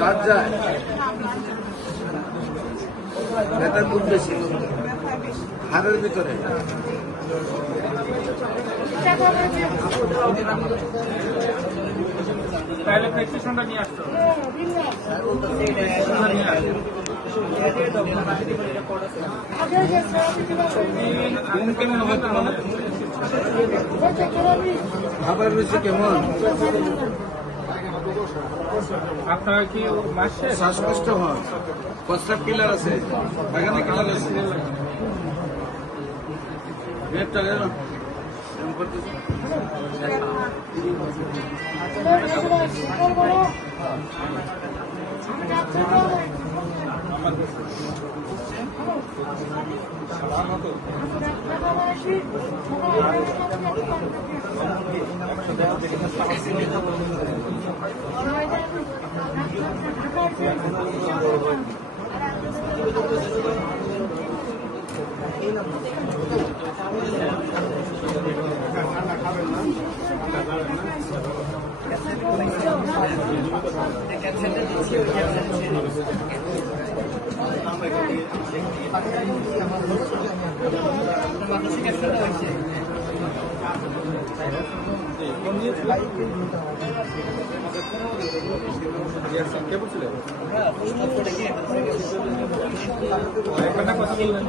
লজ্জায় ব্যথা খুব বেশি হাড়ের ভিতরে। তাহলে প্রেসক্রিপশনটা নিয়ে আসতো। খাবার রয়েছে কেমন? আপনার কি মাসে শ্বাসকষ্ট হন? প্রস্রাব কিলার আছে? পায়খানা কিলার আছে? গ্রেপ্তার এরকম করতেছে। কে বলছিলেন? কথা বললেন।